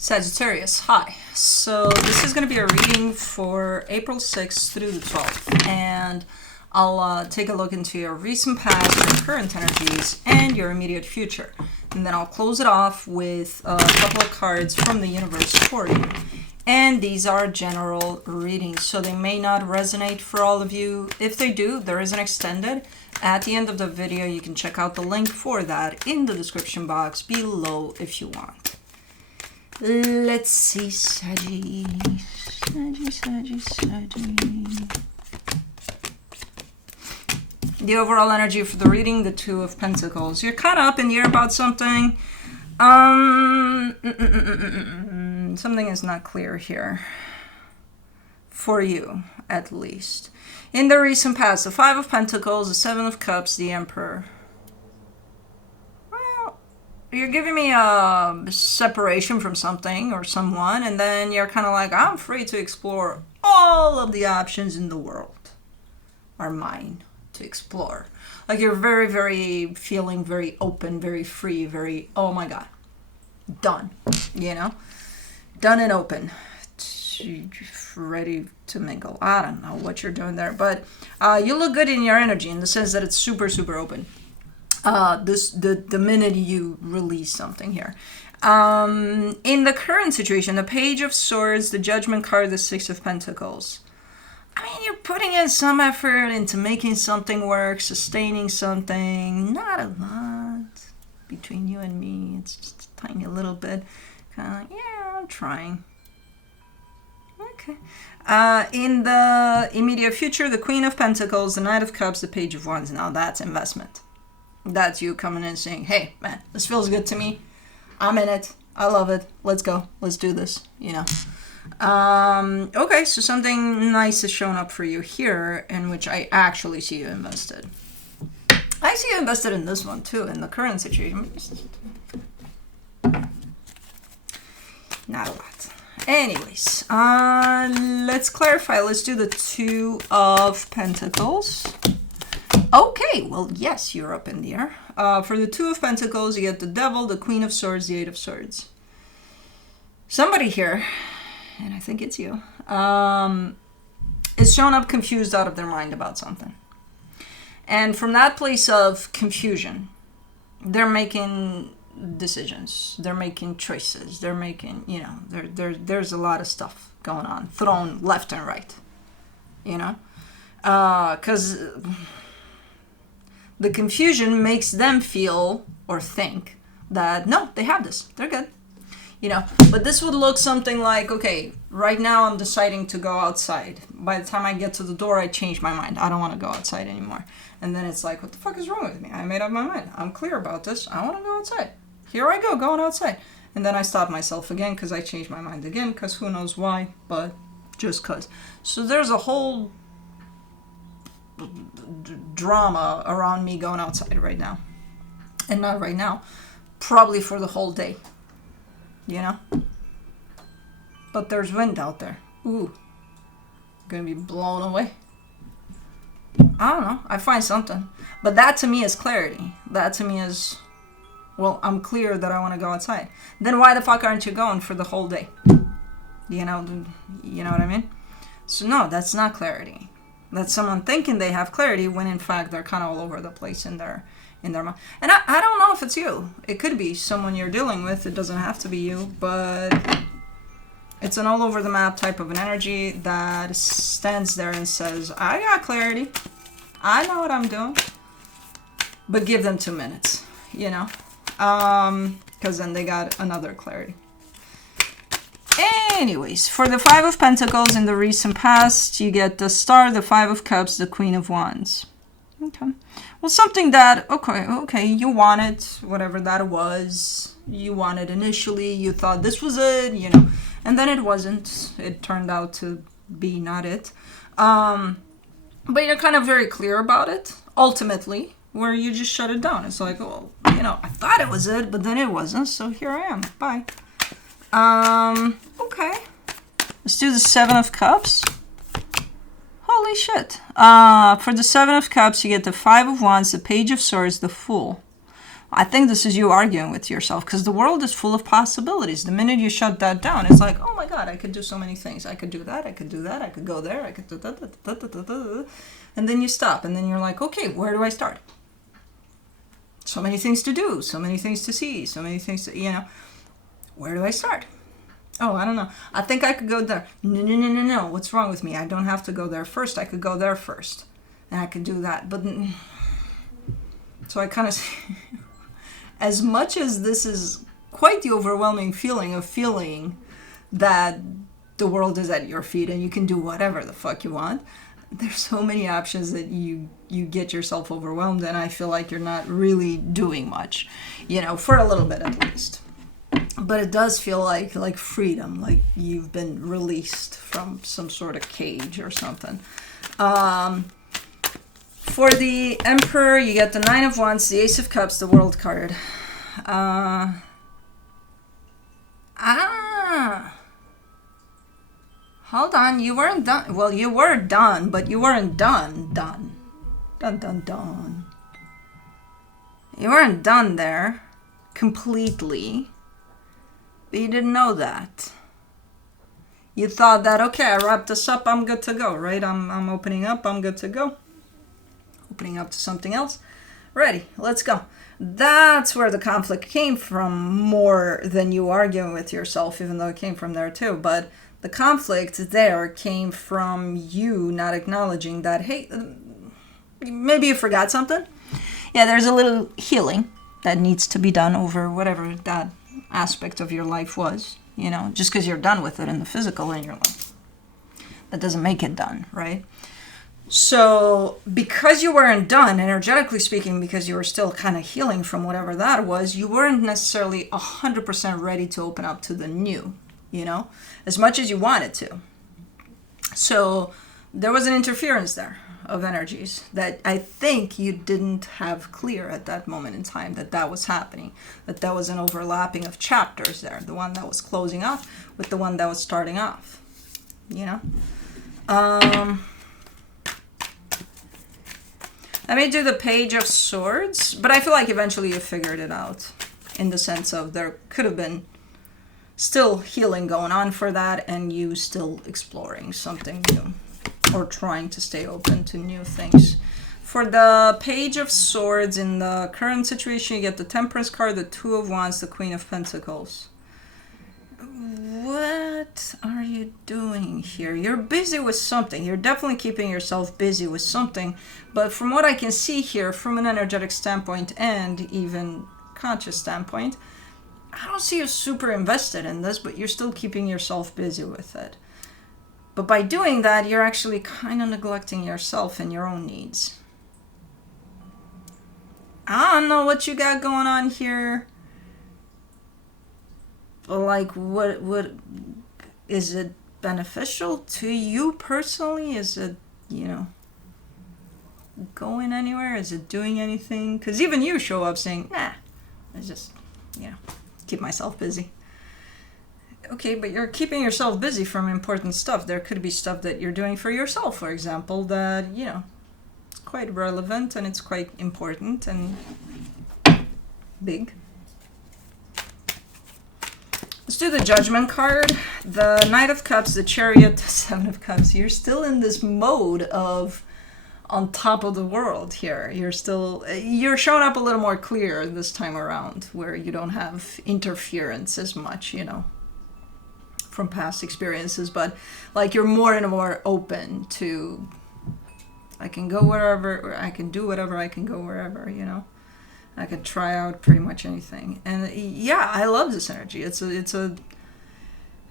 Sagittarius, hi. So this is going to be a reading for April 6th through the 12th, and I'll take a look into your recent past, your current energies, and your immediate future. And then I'll close it off with a couple of cards from the universe for you. And these are general readings, so they may not resonate for all of you. If they do, there is an extended. At the end of the video, you can check out the link for that in the description box below if you want. Let's see, Saggy. The overall energy for the reading, the Two of Pentacles. You're kind of up in the air about something. Something is not clear here. For you, at least. In the recent past, the Five of Pentacles, the Seven of Cups, the Emperor. You're giving me a separation from something or someone, and then you're kind of like, I'm free to explore all of the options in the world are mine to explore. Like you're very feeling very open, very free, very, oh my God, done, you know, done and open, ready to mingle. I don't know what you're doing there, but you look good in your energy in the sense that it's super open. The minute you release something here. In the current situation, the Page of Swords, the Judgment card, the Six of Pentacles. I mean, you're putting in some effort into making something work, sustaining something. Not a lot between you and me. It's just a tiny little bit. Kind of like, yeah, I'm trying. Okay. In the immediate future, the Queen of Pentacles, the Knight of Cups, the Page of Wands. Now that's investment. That's you coming in saying, hey, man, this feels good to me. I'm in it. I love it. Let's go. Let's do this, you know. Okay, so something nice is showing up for you here in which I actually see you invested. I see you invested in this one, too, in the current situation. Not a lot. Anyways, let's clarify. Let's do the Two of Pentacles. Okay, well, yes, you're up in the air. For the Two of Pentacles, you get the Devil, the Queen of Swords, the Eight of Swords. Somebody here, and I think it's you, is showing up confused out of their mind about something. And from that place of confusion, they're making decisions. They're making choices. They're making, you know, there's a lot of stuff going on, thrown left and right, you know? Because the confusion makes them feel or think that, no, they have this. They're good. You know, but this would look something like, okay, right now I'm deciding to go outside. By the time I get to the door, I change my mind. I don't want to go outside anymore. And then it's like, what the fuck is wrong with me? I made up my mind. I'm clear about this. I want to go outside. Here I go, going outside. And then I stop myself again because I changed my mind again because who knows why, but just because. So there's a whole drama around me going outside right now. And not right now. Probably for the whole day. You know? But there's wind out there. Ooh. Gonna be blown away. I don't know. I find something. But that to me is clarity. That to me is, well, I'm clear that I want to go outside. Then why the fuck aren't you going for the whole day? You know what I mean? So no, that's not clarity. That's someone thinking they have clarity when in fact they're kind of all over the place in their mind. And I don't know if it's you. It could be someone you're dealing with. It doesn't have to be you, but it's an all over the map type of an energy that stands there and says, I got clarity. I know what I'm doing. But give them 2 minutes, you know? Because then they got another clarity. Anyways, for the Five of Pentacles in the recent past, you get the Star, the Five of Cups, the Queen of Wands. Okay. Well, something that, okay, you wanted, whatever that was, you wanted initially, you thought this was it, you know, and then it wasn't. It turned out to be not it. But you're kind of very clear about it, ultimately, where you just shut it down. It's like, well, you know, I thought it was it, but then it wasn't, so here I am. Bye. Okay. Let's do the Seven of Cups. Holy shit. For the Seven of Cups, you get the Five of Wands, the Page of Swords, the Fool. I think this is you arguing with yourself, because the world is full of possibilities. The minute you shut that down, it's like, oh my God, I could do so many things. I could do that, I could do that, I could go there, I could do that. And then you stop, and then you're like, okay, where do I start? So many things to do, so many things to see, so many things to, where do I start? Oh, I don't know. I think I could go there. No. What's wrong with me? I don't have to go there first. I could go there first. And I could do that. But, so I kind of, as much as this is quite the overwhelming feeling of feeling that the world is at your feet and you can do whatever the fuck you want, there's so many options that you get yourself overwhelmed, and I feel like you're not really doing much, for a little bit at least. But it does feel like freedom, like you've been released from some sort of cage or something. For the Emperor, you get the Nine of Wands, the Ace of Cups, the World card. Hold on, you weren't done. Well, you were done, but you weren't done. Dun, dun, dun. You weren't done there completely. But you didn't know that. You thought that, okay, I wrapped this up, I'm good to go, right? I'm opening up, I'm good to go. Opening up to something else. Ready, let's go. That's where the conflict came from, more than you arguing with yourself, even though it came from there too. But the conflict there came from you not acknowledging that, hey, maybe you forgot something. Yeah, there's a little healing that needs to be done over whatever that aspect of your life was, just because you're done with it in the physical and you're like, that doesn't make it done, right? So because you weren't done, energetically speaking, because you were still kind of healing from whatever that was, you weren't necessarily 100% ready to open up to the new, as much as you wanted to. So there was an interference there of energies that I think you didn't have clear at that moment in time, that was happening, that was an overlapping of chapters there, the one that was closing off with the one that was starting off, Let me do the Page of Swords, but I feel like eventually you figured it out, in the sense of there could have been still healing going on for that, and you still exploring something new, or trying to stay open to new things. For the Page of Swords, in the current situation, you get the Temperance card, the Two of Wands, the Queen of Pentacles. What are you doing here? You're busy with something. You're definitely keeping yourself busy with something. But from what I can see here, from an energetic standpoint and even conscious standpoint, I don't see you super invested in this, but you're still keeping yourself busy with it. But by doing that, you're actually kind of neglecting yourself and your own needs. I don't know what you got going on here. But like, what is it beneficial to you personally? Is it, going anywhere? Is it doing anything? Because even you show up saying, nah, I just, keep myself busy. Okay, but you're keeping yourself busy from important stuff. There could be stuff that you're doing for yourself, for example, that, it's quite relevant and it's quite important and big. Let's do the Judgment card. The Knight of Cups, the Chariot, the Seven of Cups. You're still in this mode of on top of the world here. You're showing up a little more clear this time around, where you don't have interference as much, from past experiences, but like you're more and more open to, I can go wherever, or I can do whatever, I can go wherever, I could try out pretty much anything. And yeah, I love this energy. It's a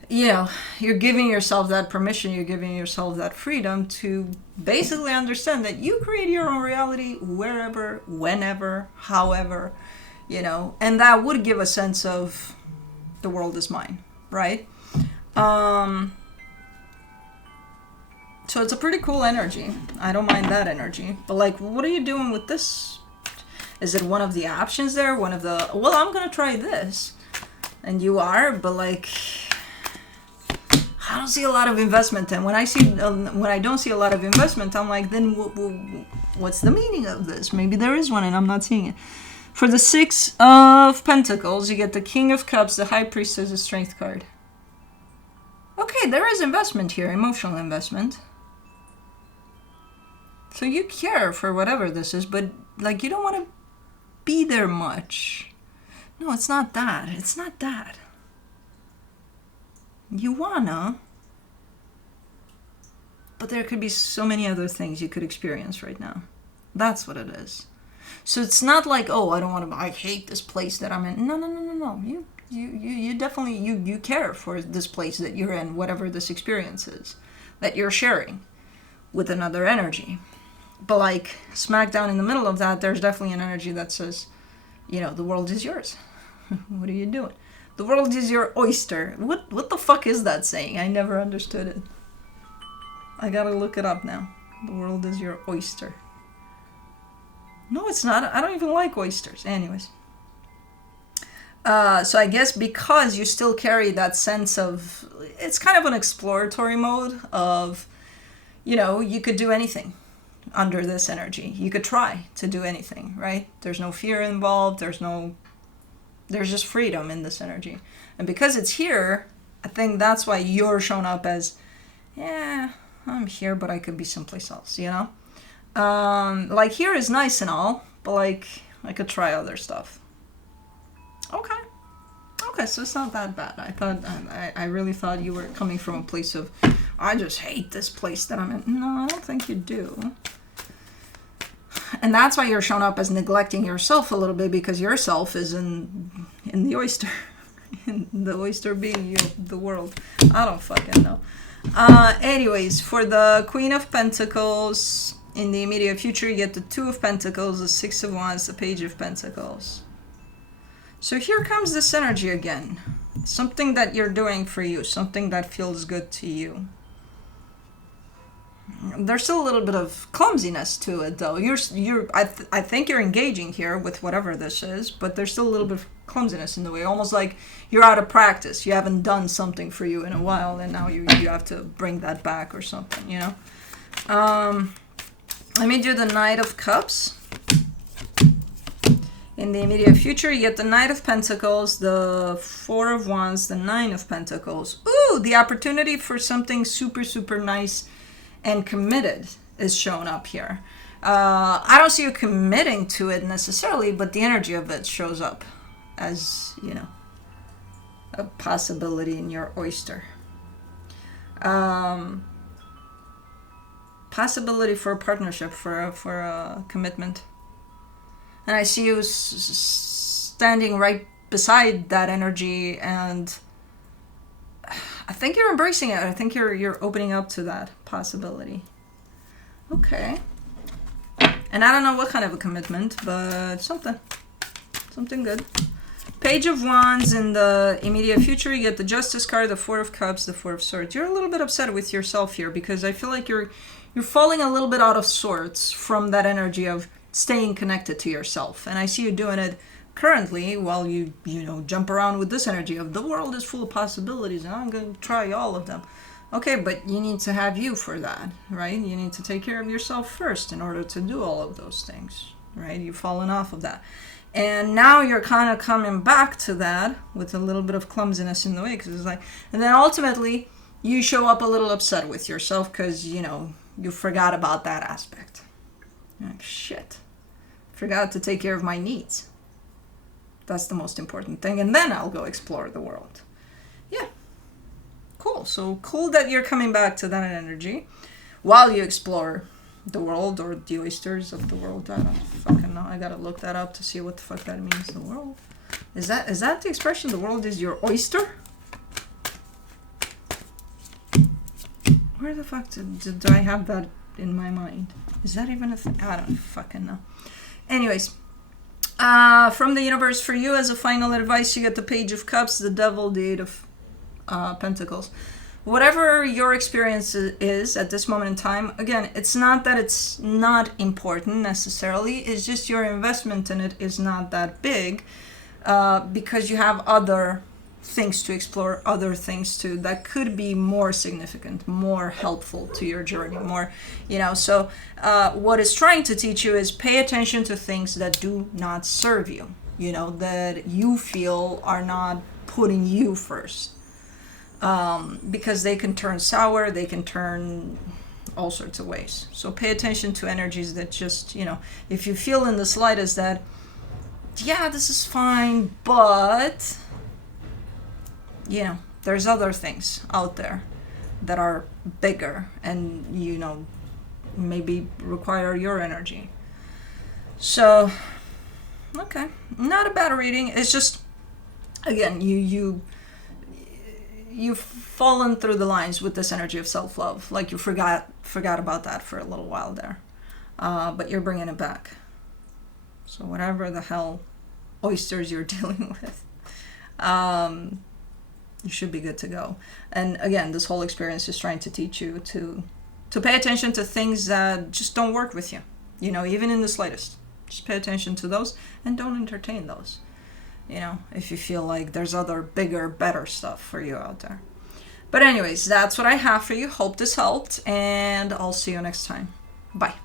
you're giving yourself that permission, you're giving yourself that freedom to basically understand that you create your own reality wherever, whenever, however, and that would give a sense of the world is mine, right? So it's a pretty cool energy. I don't mind that energy. But like, what are you doing with this? Is it one of the options there? One of the, well, I'm going to try this. And you are, but like, I don't see a lot of investment. And when I don't see a lot of investment, I'm like, then what's the meaning of this? Maybe there is one and I'm not seeing it. For the Six of Pentacles, you get the King of Cups, the High Priestess, the Strength card. Okay, there is investment here, emotional investment. So you care for whatever this is, but like you don't want to be there much. No, it's not that. It's not that. You wanna, but there could be so many other things you could experience right now. That's what it is. So it's not like, oh, I don't want to, I hate this place that I'm in. No. You definitely, you care for this place that you're in, whatever this experience is that you're sharing with another energy. But like smack down in the middle of that, there's definitely an energy that says, you know, the world is yours. What are you doing? The world is your oyster. What the fuck is that saying? I never understood it. I gotta look it up now. The world is your oyster. No, it's not. I don't even like oysters. Anyways. So I guess because you still carry that sense of, it's kind of an exploratory mode of, you know, you could do anything under this energy. You could try to do anything, right? There's no fear involved. There's just freedom in this energy. And because it's here, I think that's why you're shown up as, yeah, I'm here, but I could be someplace else, you know? Like here is nice and all, but like I could try other stuff. Okay, so it's not that bad. I really thought you were coming from a place of, I just hate this place that I'm in. No, I don't think you do. And that's why you're shown up as neglecting yourself a little bit, because yourself is in the oyster. In the oyster being you, the world. I don't fucking know. Anyways, for the Queen of Pentacles, in the immediate future, you get the Two of Pentacles, the Six of Wands, the Page of Pentacles. So here comes this energy again. Something that you're doing for you, something that feels good to you. There's still a little bit of clumsiness to it, though. I think you're engaging here with whatever this is, but there's still a little bit of clumsiness in the way. Almost like you're out of practice. You haven't done something for you in a while, and now you have to bring that back or something, you know? Let me do the Knight of Cups. In the immediate future, you get the Knight of Pentacles, the Four of Wands, the Nine of Pentacles. Ooh, the opportunity for something super, super nice and committed is shown up here. I don't see you committing to it necessarily, but the energy of it shows up as, you know, a possibility in your oyster. Possibility for a partnership, for a commitment. And I see you standing right beside that energy, and I think you're embracing it. I think you're opening up to that possibility. Okay. And I don't know what kind of a commitment, but something good. Page of Wands, in the immediate future, you get the Justice card, the Four of Cups, the Four of Swords. You're a little bit upset with yourself here, because I feel like you're falling a little bit out of sorts from that energy of staying connected to yourself. And I see you doing it currently while you jump around with this energy of the world is full of possibilities and I'm going to try all of them. Okay, but you need to have you for that, right? You need to take care of yourself first in order to do all of those things, right? You've fallen off of that. And now you're kind of coming back to that with a little bit of clumsiness in the way, because it's like, and then ultimately you show up a little upset with yourself because, you forgot about that aspect. You're like, shit. Forgot to take care of my needs. That's the most important thing. And then I'll go explore the world. Yeah. Cool. So cool that you're coming back to that energy while you explore the world, or the oysters of the world. I don't fucking know. I gotta look that up to see what the fuck that means. The world. Is that the expression? The world is your oyster? Where the fuck do I have that in my mind? Is that even a thing? I don't fucking know. Anyways, from the universe, for you as a final advice, you get the Page of Cups, the Devil, the Eight of Pentacles. Whatever your experience is at this moment in time, again, it's not that it's not important necessarily, it's just your investment in it is not that big, because you have other things to explore, other things to that could be more significant, more helpful to your journey, more, so what it's trying to teach you is pay attention to things that do not serve you, that you feel are not putting you first, because they can turn sour, they can turn all sorts of ways. So pay attention to energies that just, if you feel in the slightest that, yeah, this is fine, but there's other things out there that are bigger and maybe require your energy. So okay, not a bad reading. It's just, again, you've fallen through the lines with this energy of self-love, like you forgot about that for a little while there, but you're bringing it back. So whatever the hell oysters you're dealing with, you should be good to go. And again, this whole experience is trying to teach you to pay attention to things that just don't work with you, even in the slightest. Just pay attention to those and don't entertain those, if you feel like there's other bigger, better stuff for you out there. But anyways, that's what I have for you. Hope this helped, and I'll see you next time. Bye.